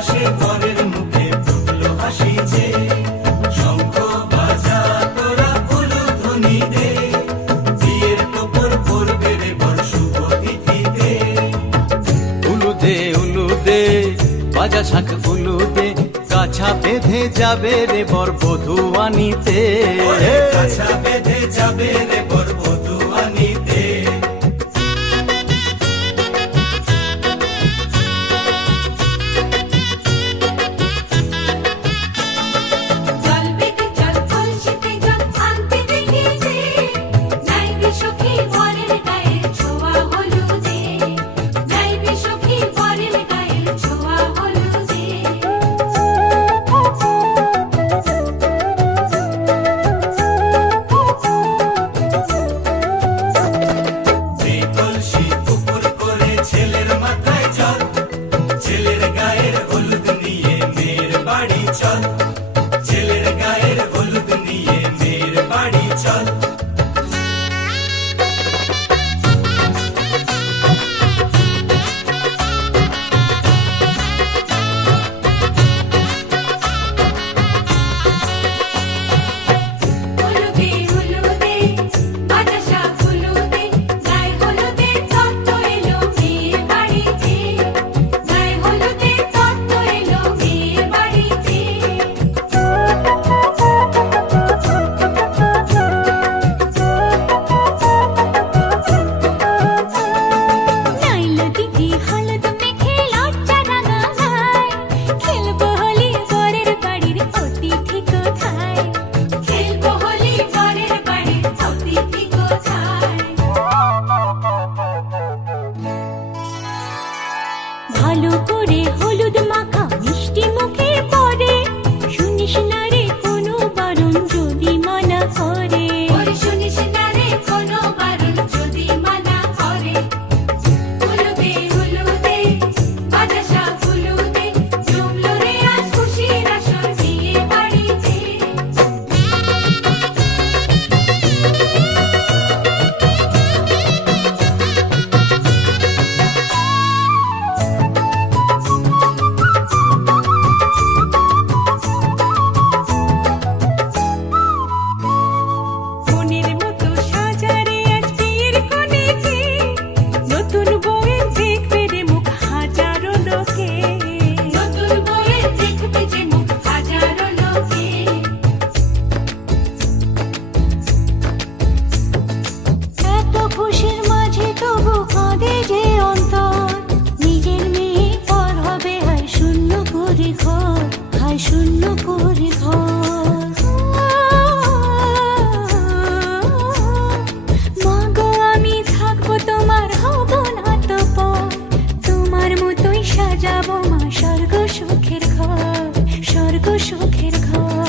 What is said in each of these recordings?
পাশে ঘরের মুখে ফুটলো হাসি যে শঙ্খ বাজা তোরা উলুধ্বনি দে বিয়ের টোপর পড়বে রে বড় শুভ তিথিতে উলুদে বাজা শাঁখ উলুদে কাছা বেঁধে যাবে রে বর বধূ আনিতে কাছা বেঁধে যাবে রে বর বধূ আনিতে চল ছেলের গায়ের হলুদ নিয়ে মেয়ের বাড়ি চল ভালো করে হলুদ মাখা মিষ্টি মুখে পড়ে শুনিস না রে কোনো বারণ যদি মানা করে শুনিস না রে কোনো বারণ যদি মানা করে হলুদে হলুদে বাজা শাঁখ হলুদে জমলো রে আজ খুশির আসর বিয়ে বাড়িতে শূন্য করে মাগো আমি থাকবো তোমার হব না তো তোমার মতোই সাজাবো মা স্বর্গ সুখের ঘর স্বর্গ সুখের ঘর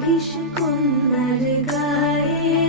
লাগিস কন্যার গায়ে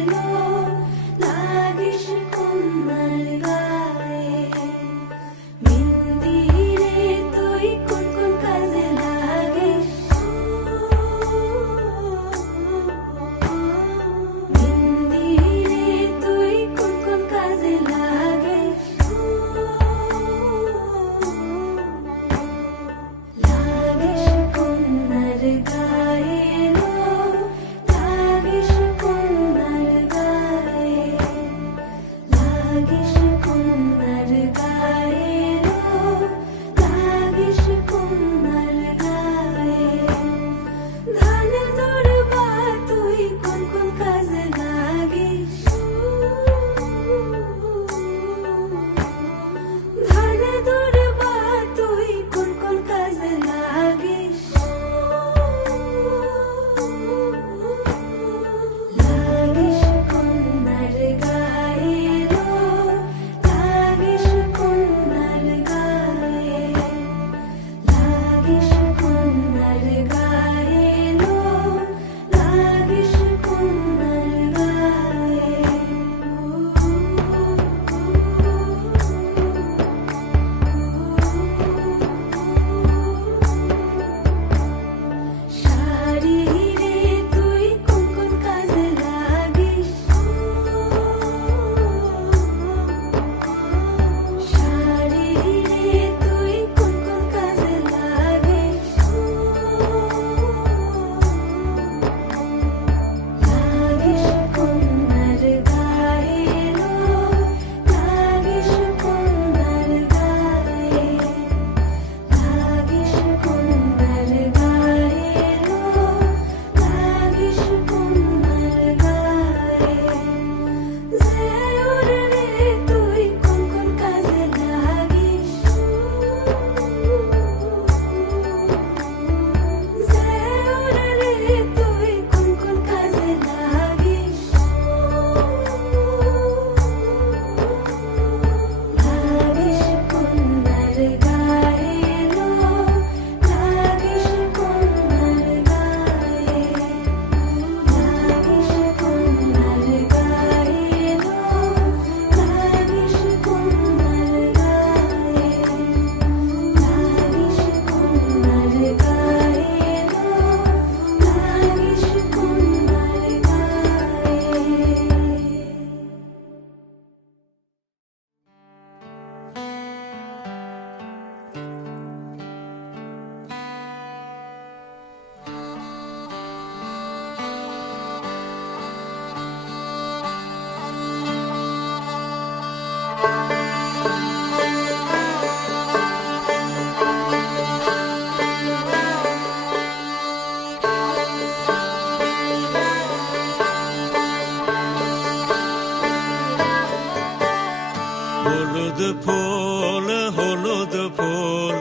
হলুদ ফুল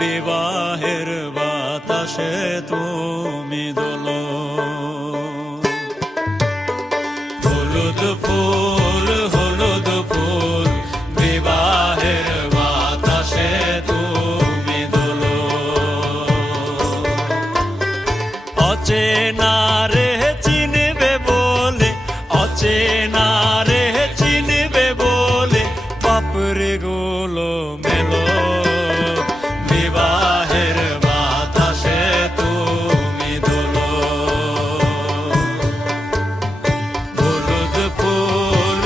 বিবাহের বাতাসে তুমি দোলো। হলুদ ফুল বিবাহের বাতাসে তুমি দোলো। অচেনা রে চিনবে বলে, অচেনা রে চিনবে বলে বাপরে গোলো মেলো বিবাহের বাতাসে তুমি দোলো। হলুদ ফুল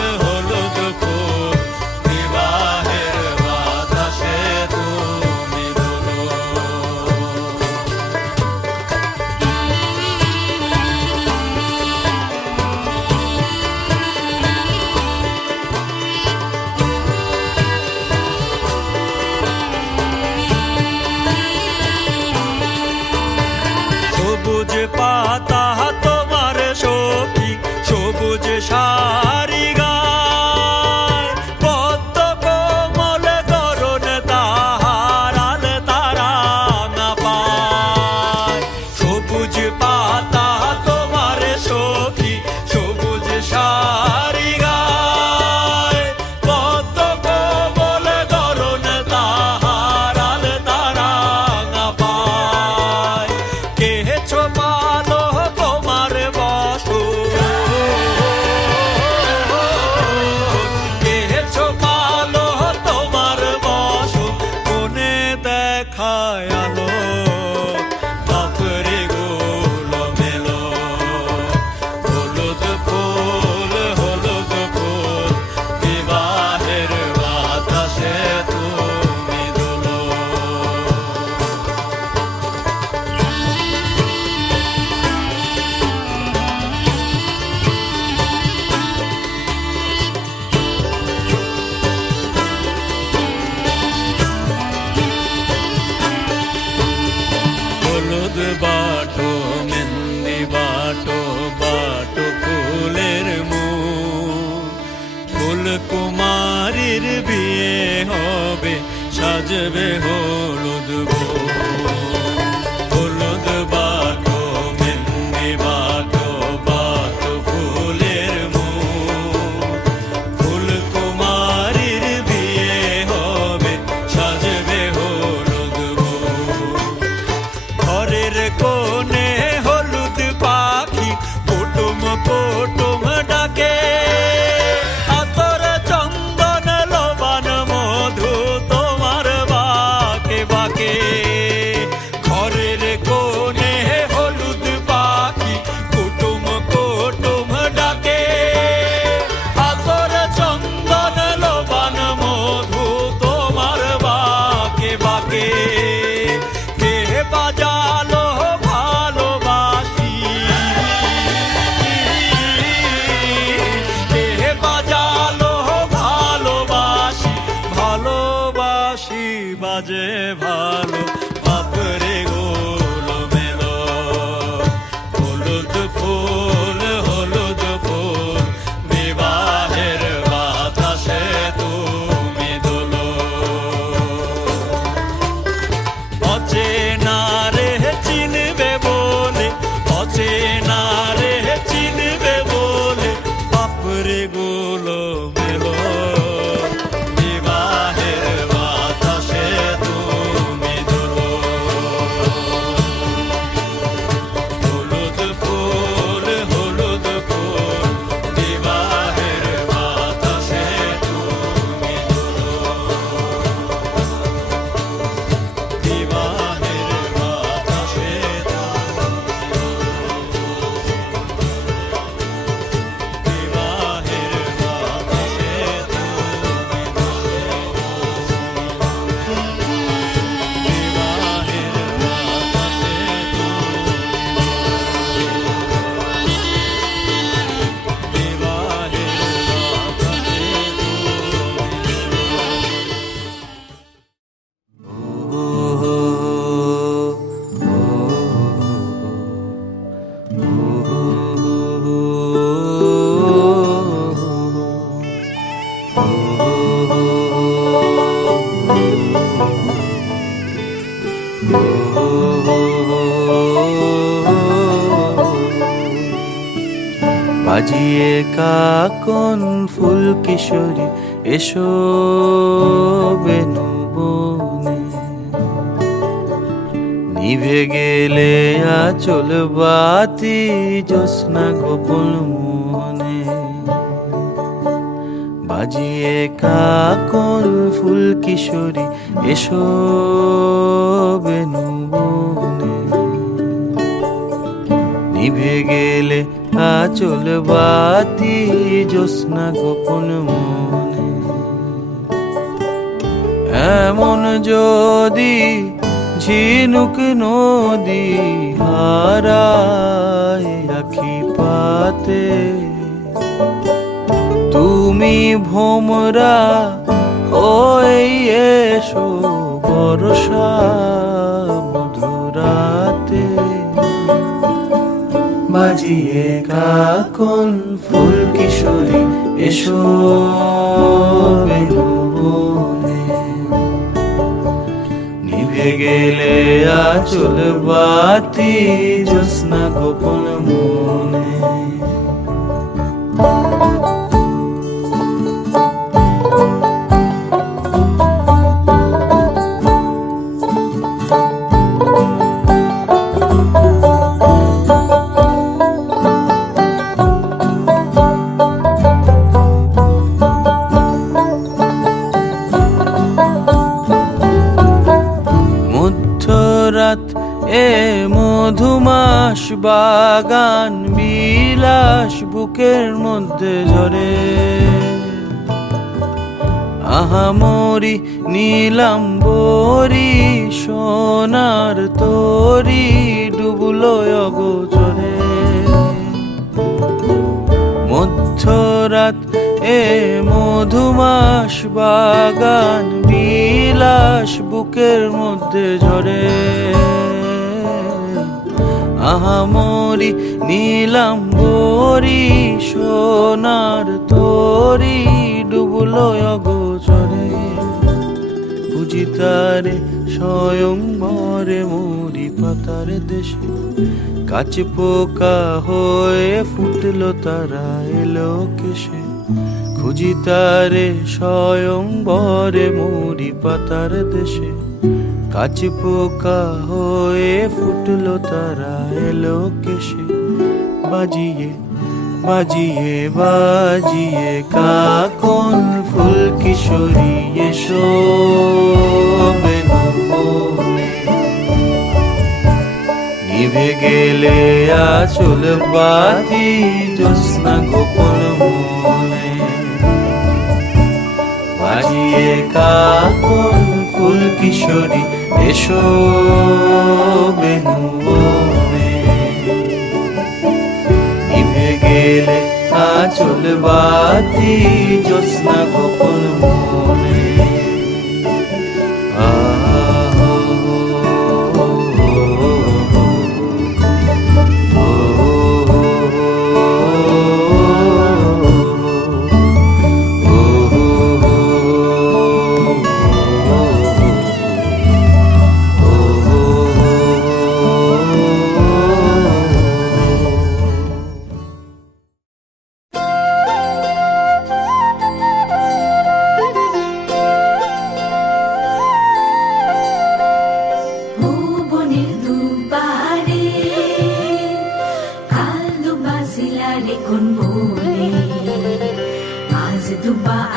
বিবাহের বাতাসে তুমি দোলো। সবুজ পাতা তোমার সখী, সবুজ শাড়ি গায়, পদ্ম কোমল করুণ তাহার আলতারা না পায়। সবুজ পাতা তোমার সখী, সবুজ শাড়ি গায়, পদ্ম কোমল করুণ তাহার আলতারা না পায়। কে ছোপালো তোমার বসন, কে ছোপালো তোমার বসন, কোনে দেখায় আলো বাপরে গোলো মেলো। হলুদ ফুল বিবাহের বাতাসে তুমি দোলো। হলুদ বাটো মেহেন্দি বাটো, বাটো ফুলের মুখ, ফুল কুমারীর বিয়ে হবে সাজবে হলুদ বউ। হলুদ বাটো মেহেন্দি বাটো, বাটো ফুলের মুখ, ফুল কুমারীর বিয়ে হবে সাজবে হলুদ বউ। ঘরের কোণে হলুদ পাখি কুটুম কুটুম ডাকে, আতর চন্দন লবণ মধু তোমার বাকে বাকে। ঘরের কোণে হলুদ পাখি কুটুম কুটুম ডাকে, আতর চন্দন লবণ মধু তোমার বাকে বাকে। কে বাজালো ভালোবাসি, কে বাজালো ভালোবাসি, ভালোবাসি বাজে ভালো বাপরে গোলো মেলো। হলুদ ফুল বিবাহের বাতাসে তুমি দোলো। অচেনা রে চিনবে বলে, অচেনা রে চিনবে বলে বাপরে গোলো মেলো বিবাহের বাতাসে তুমি দোলো। হলুদ ফুল বিবাহের বাতাসে তুমি দোলো। বিবাহের বাতাসে বিবাহের বাতাসে কাকন ফুল কিশোরী এসো বেনু বনে, নিভে গেলে আচল বাতি জ্যোৎস্না গোপন মনে, বাজিয়ে কাকন ফুল কিশোরী এসো বেনু বনে, নিভে গেলে আচল বাতি জ্যোৎস্না গোপন মনে। এমন যদি ঝিনুক নদী হারায় আখি পাতে, তুমি ভোমরা হয়ে এসো বর্ষা মধুরাতে, বাজিয়ে কাকন ফুল কিশোরী এসো বেনু বনে, নিভে গেলে আচল বাতি জ্যোৎস্না গোপন মনে। মধ্যরাত এ মধুমাস বাগান বিলাস বুকের মধ্যে ঝরে, আহামরি নীলাম্বরি সোনার তরি ডুবলো অগোচরে। মধ্যরাত এ মধুমাস বাগান বিলাস বুকের মধ্যে ঝরে, আহামরি নীলাম্বরি সোনার তরি ডুবলো অগোচরে। বুঝি তারে স্বয়ংবরে মরি পাতার দেশে, কাছ পোকা হয়ে ফুটলো তারা এলো কেশে। খুঁজি তারে স্বয়ংবরে মরি পাতার দেশে, কাছ পোকা হয়ে ফুটলো তারা এলো কেশে। বাজিয়ে বাজিয়ে বাজিয়ে কাকন ফুল কিশোরী এসো বেনু বনে, নিভে গেলে আচল বাতি জ্যোৎস্না গোপন মনে, বাজিয়ে কাকন ফুল কিশোরী এসো বেনু বনে, নিভে গেলে আচল বাতি জ্যোৎস্না গোপন মনে।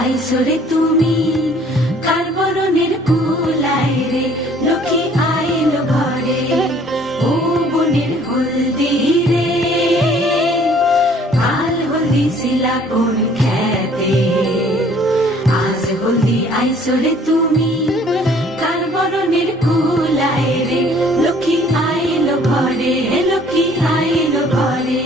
আইসরে তুমি কার বরণের কুলায় রে, লক্ষ্মী আইল ঘরে ও বনের হলদি রে, কাল হলদি শিলা কোন খেতে, আজ হলদি আইসরে তুমি কার বরণের কুলায় রে, লক্ষ্মী আইল ঘরে, লক্ষ্মী আইল ঘরে।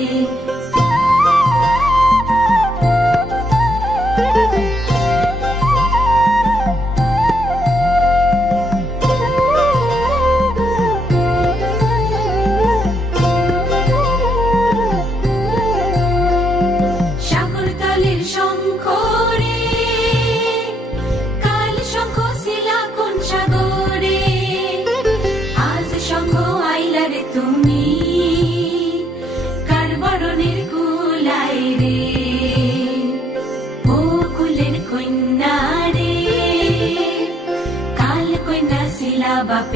তুমি কার বরণের কুলায় রে,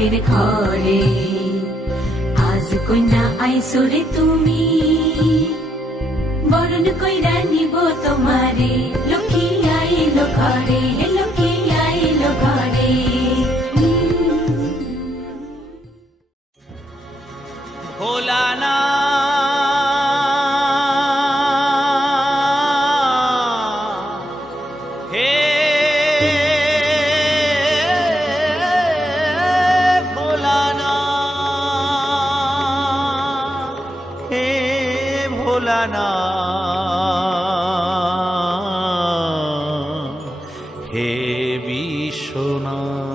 বাপের ঘরে। আজ কন্যা আইসরে তুমি, বরণ কইরা নিব তোমারে। লক্ষ্মী আইলো ঘরে, লক্ষ্মী আইলো ঘরে। ভোলানা হে ভোলানা, হে ভোলানা, হে বিশ্বনাথ।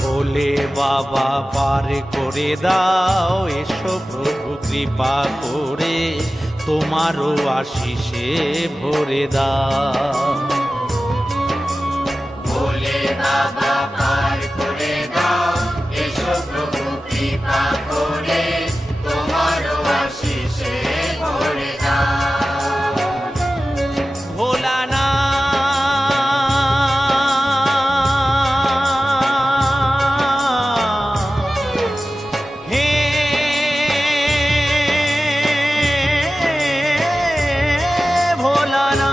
ভোলে বাবা পার করে দাও, এসো প্রভু কৃপা করে, তোমারও আশিসে ভরে দাও। ভোলে বাবা পার করে দাও, এসো প্রভু কৃপা করে, তোমারও আশিসে ভরে দাও। ভোলানা হে ভোলানা,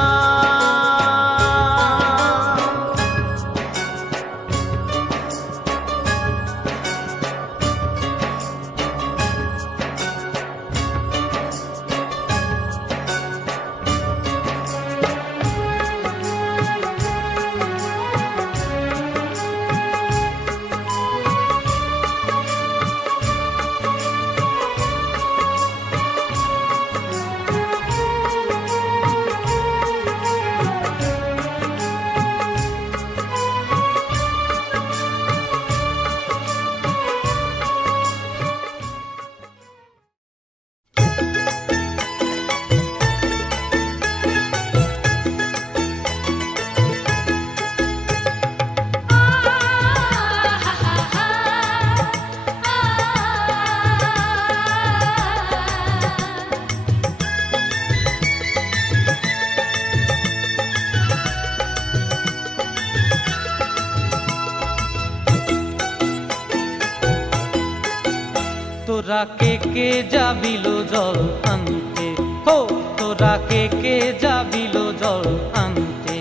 তোরা কে যাবিল জল আনতে, হো তোরা কে যাবিল জল আনতে,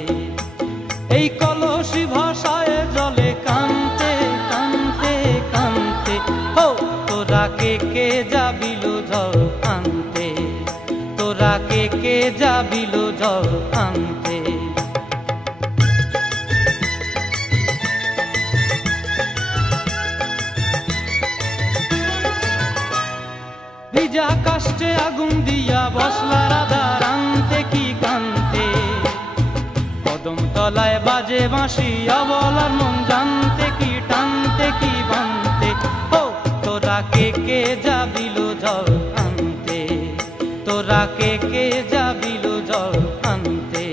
এই কলসি ভাষায় জলে কানতে কানতে কানতে, হো তোরা কে যাবিল জল আনতে, তোরা কে যাবিল জল আনতে। ভিজা কাষ্টে আগুন দিয়া বসলা রাধা রান্তে কি কান্তে, কদম তলায় বাজে বাঁশি অবলার মন জানতে কি টানতে কি বানতে, হো তোরা কে যাবিল জল আনতে, তোরা কে যাবিল জল আনতে।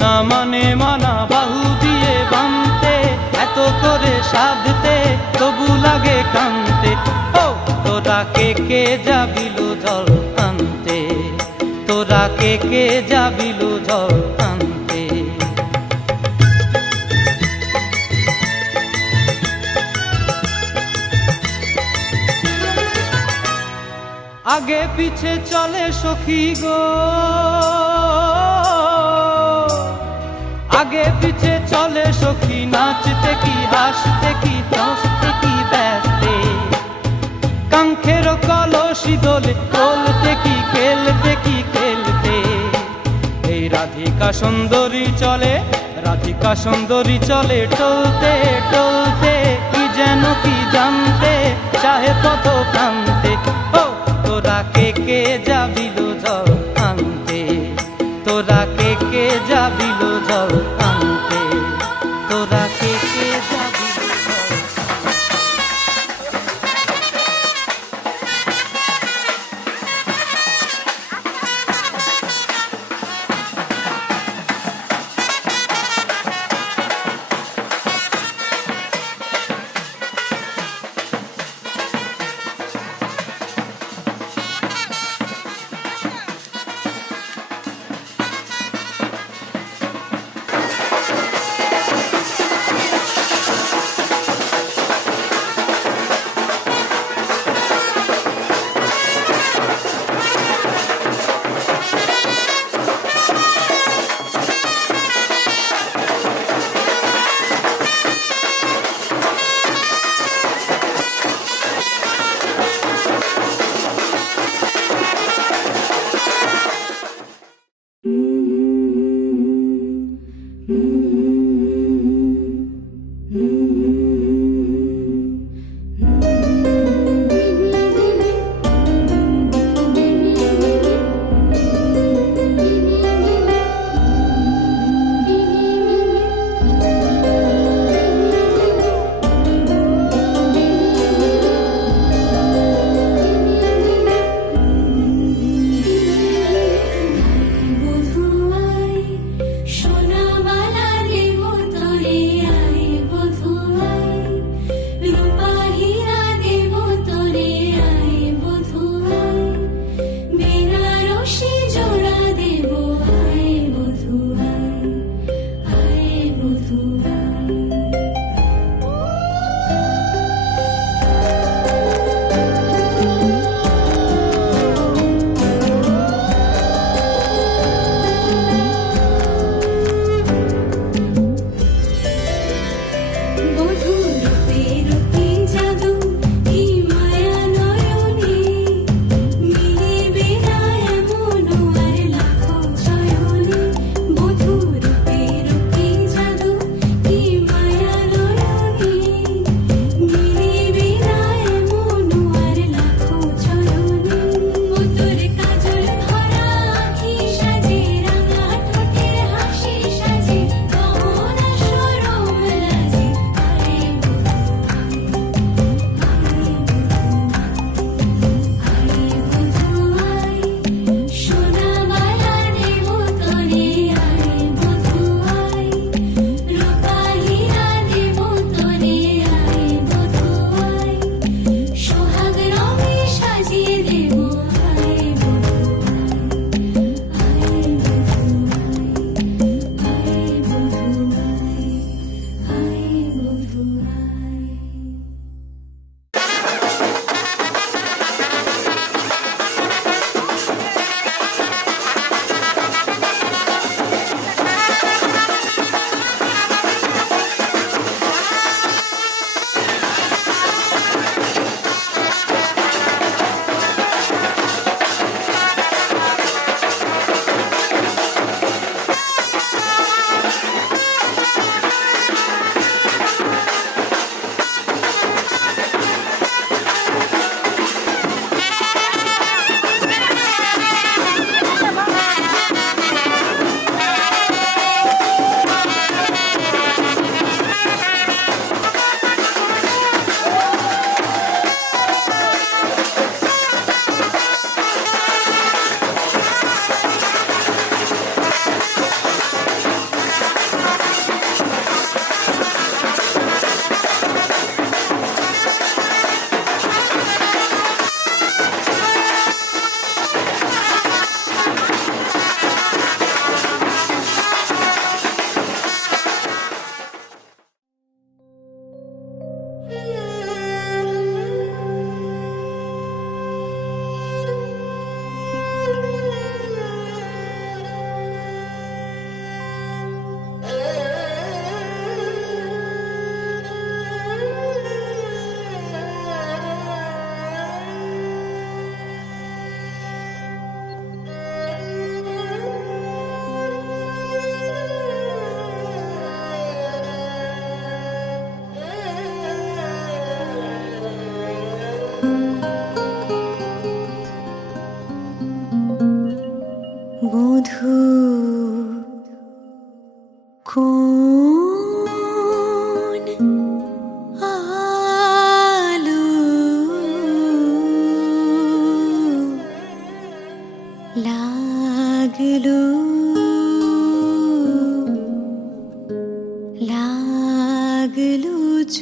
না মানে মানা বাহু দিয়ে বাঁধতে, এত করে সাধতে তবু লাগে কানতে। ও তোরা কে কে যাবিল জল আনতে, তোরা কে কে যাবিল জল আনতে। আগে পিছে চলে সখী গো, আগে পিছে চলে সখী, নাচতে কি হাসতে কি হাসতে কি ব্যস্তে, কাঙ্ক্ষের কলসি দোলে বলতে কি খেলতে কি খেলতে। এই রাধিকা সুন্দরী চলে, রাধিকা সুন্দরী চলে টলতে টলতে, কি যেন কি জানতে চাহে পথ প্রান্তে। ও তোরা কে কে যাবিল জল আনতে, তোরা কে কে যাবিল জল আনতে, তোরা কে কে যাবিল জল।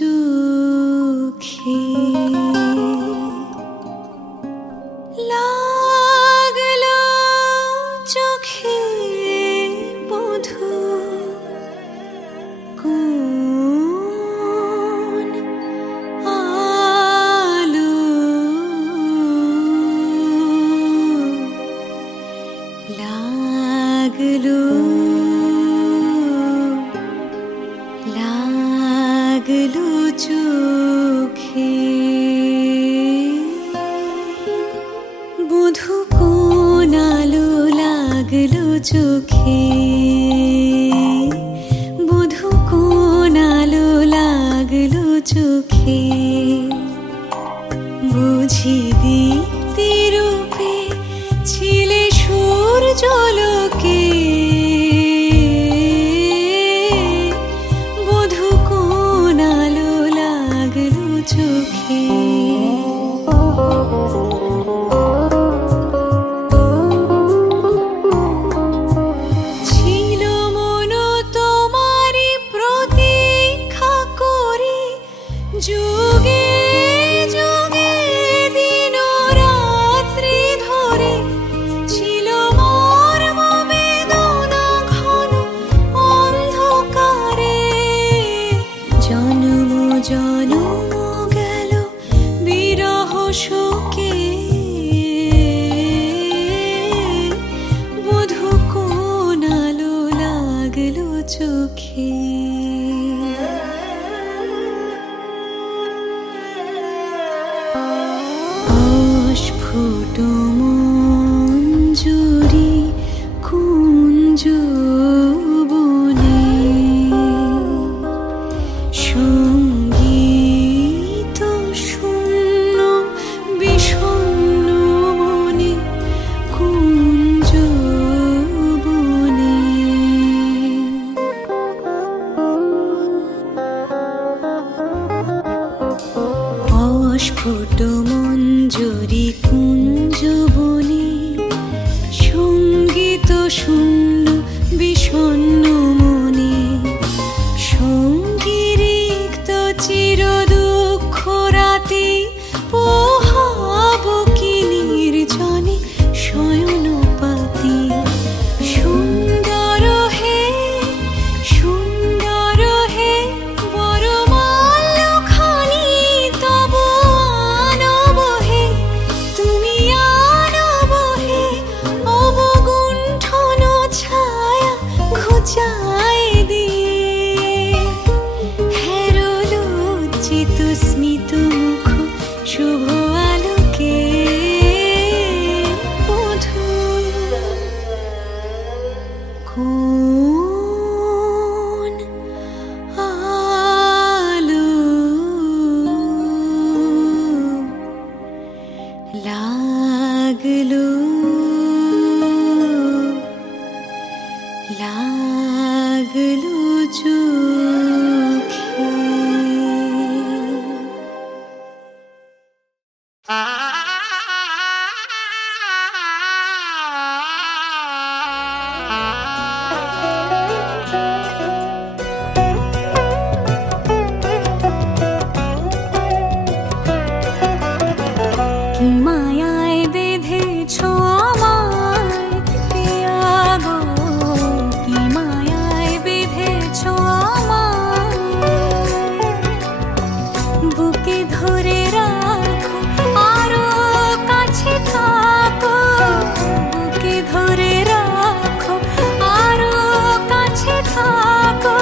চোখে লাগলো চোখে বধূ কোন আলো লাগলো লাগলো চোখে বধূ কোন আলো লাগলো চোখে বধূ কোন আলো লাগলো চোখে বুঝি দীপ্তি রূপে ছিলে সূর্যলোকে বধূ কোন আলো লাগলো চোখে ছিল মন তোমারি প্রতীক্ষা করি যুগে যুগে দিন রাত্রি ধরে ছিল মর্ম বেদনা ঘন অন্ধকারে জন্ম জন্ম গেল বিরহ শোকে বধূ কোন আলো লাগলো চোখে অস্ফুট মঞ্জুরি কুঞ্জ বনে সঙ্গীত শূন্য বিষণ্ণ মনে কুঞ্জ বনে অস্ফুট মঞ্জুরি কুঞ্জ বনে সঙ্গীত শূন্য বিষণ্ণ মনে সঙ্গী রিক্ত চির দুঃখ রাতে পোহাব কি নির্জনে শয়ন পাতি সুন্দর হে বরমাল্য খানি তব আনব হে তুমি আনব হে অবগুণ্ঠন ছায়া ঘুচায় দিয়ে হেরো লজ্জিত স্মিত মুখ শুভ আলোকে বধূ কোন আলো লাগলো লাগলো চোখে কি মায়ায় বেঁধেছ আমায় পিয়া গো কি মায়ায় বেঁধেছ আমায় বুকে ধরে রাখো আরো কাছে থাকো বুকে ধরে রাখো আরো কাছে থাকো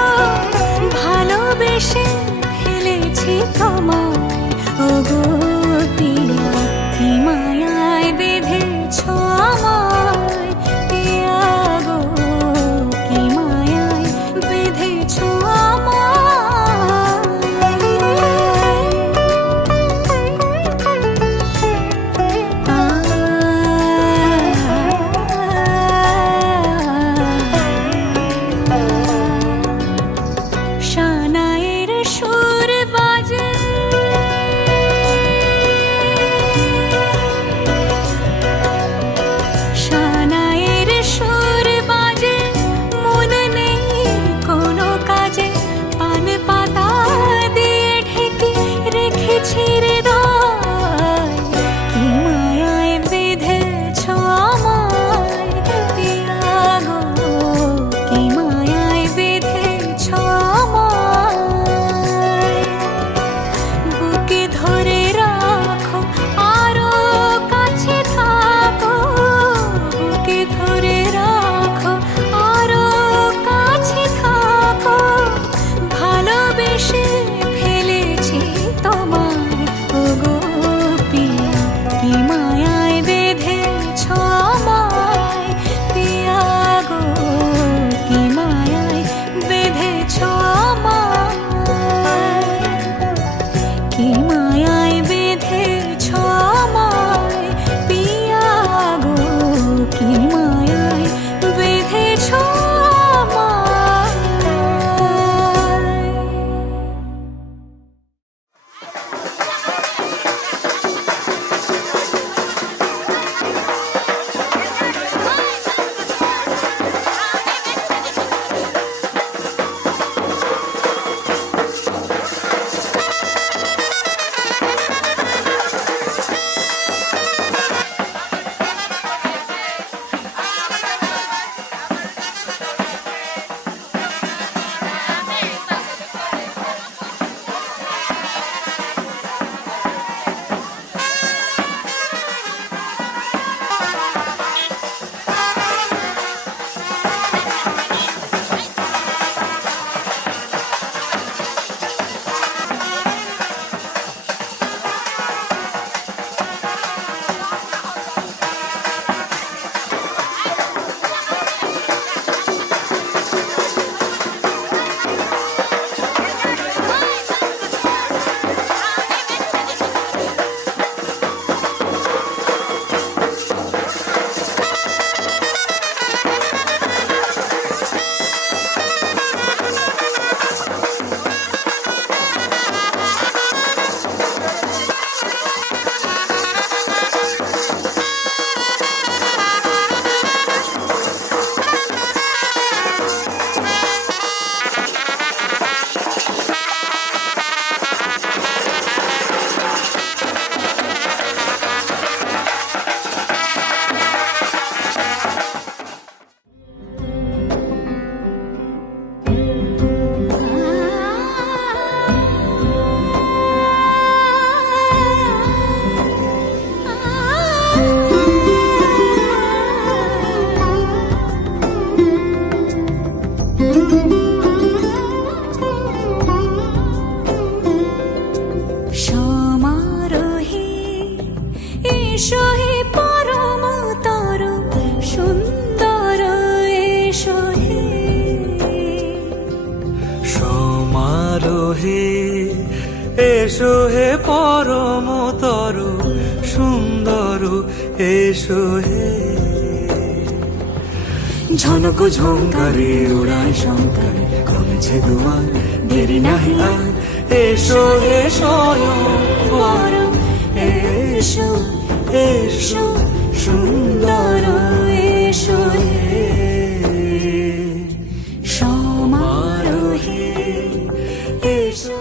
ভালোবেসে ফেলেছি তোমায় ওগো পিয়া কি মায়ায় বেঁধেছ আমায় পিয়া গো কি মায়ায় বেঁধেছ আমায় শানায়ের সুর বাজে এসো হে পরমতর সুন্দর এসো হে ঝনক ঝঙ্কারে উড়ায় শঙ্কারে কমেছে দুয়ার দেরি নাহি আর এসো হে স্বয়ং বর এসো এসো সুন্দর এসো হে সমারোহে এসো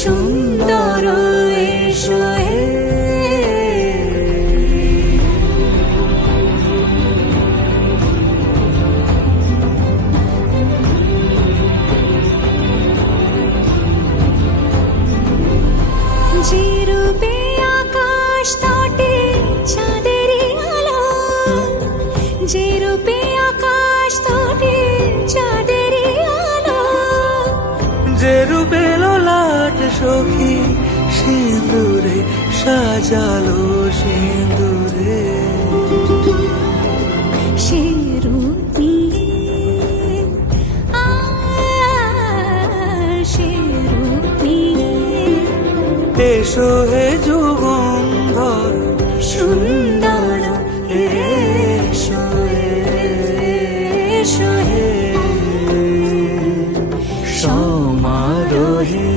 সুন্দর এসো হে যে রূপে আকাশ তটে চাঁদেরই আলো যে রূপে আকাশ তটে চাঁদেরই আলো যে রূপে লোলাট সখী সিঁদুরে সাজালো সিঁদুরে সে রূপ নিয়ে সে রূপ নিয়ে এসো হে যুগন্ধর সুন্দর এসো এসো হে সমারোহে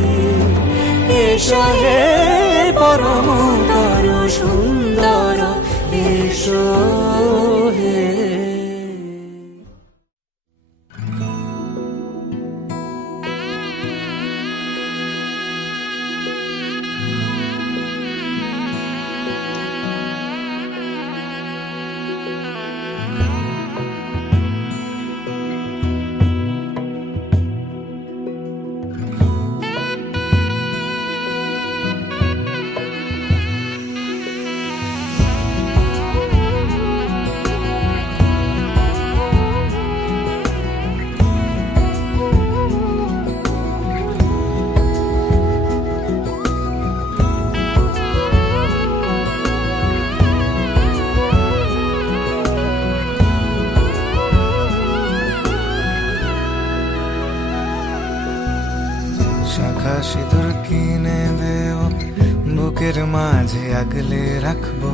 এসো হে পরমতর সুন্দর এসো হে বুকের মাঝে আগলে রাখবো,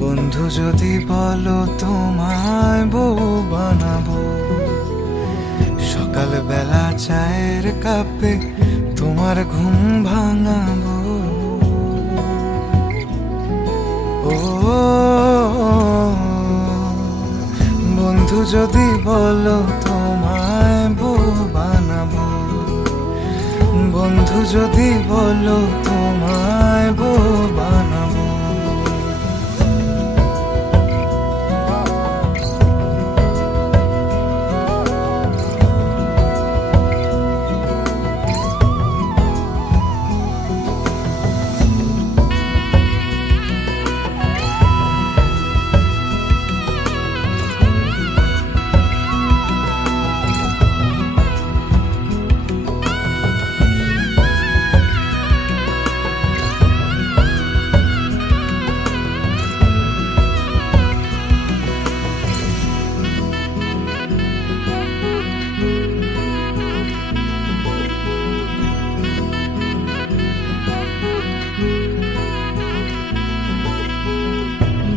বন্ধু যদি বলো তোমায় বউ বানাবো। সকালবেলা চায়ের কাপে তোমার ঘুম ভাঙাবো। ও বন্ধু যদি বলো তোমায় বউ বানাবো, বন্ধু যদি বলো তোমায় বউ বানাবো।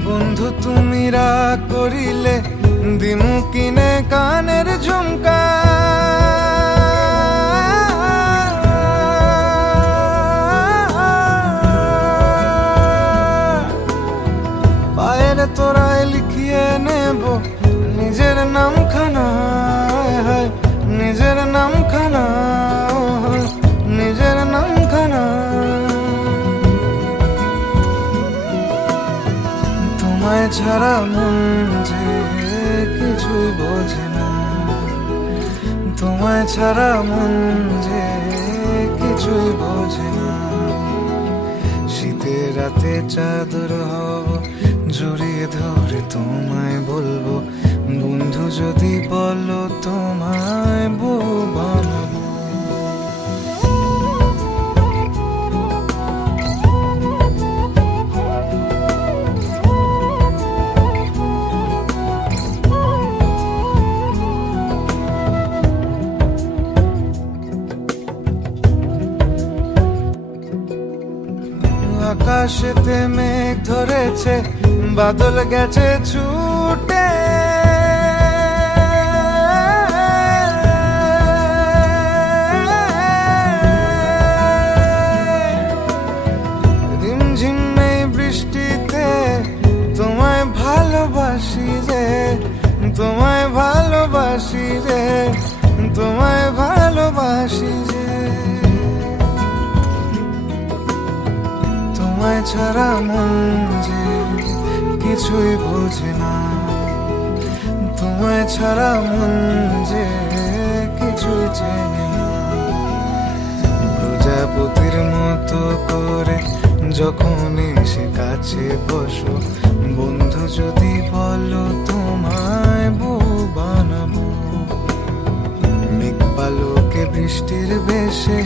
বন্ধু তুমি রাগ করিলে দিমু কিনে কানের ঝুমকা। পায়ের তোরায় লিখিয়ে নেব নিজের নামখানা, নিজের নামখানা, নিজের নামখানা। তোমায় ছাড়া মন যে কিছুই বোঝে না, তোমায় ছাড়া মন যে কিছুই বোঝে না। শীতের রাতে চাদর হব জড়িয়ে ধরে তোমায় বলবো, বন্ধু যদি বলো তোমায় বউ বানাবো। আকাশেতে মেঘ ধরেছে, বাদল গেছে ছুটে। রিমঝিম এই বৃষ্টিতে তোমায় ভালোবাসি রে, তোমায় ভালোবাসি রে, তোমায় ভালোবাসি রে। তোমায় ছাড়া মন যে কিছুই বোঝে না, তোমায় ছাড়া মন যে কিছুই চেনে না। প্রজাপতির মতো করে যখন এসে কাছে বসো, বন্ধু যদি বলো তোমায় বউ বানাবো। মেঘ পালকে বৃষ্টির বেশে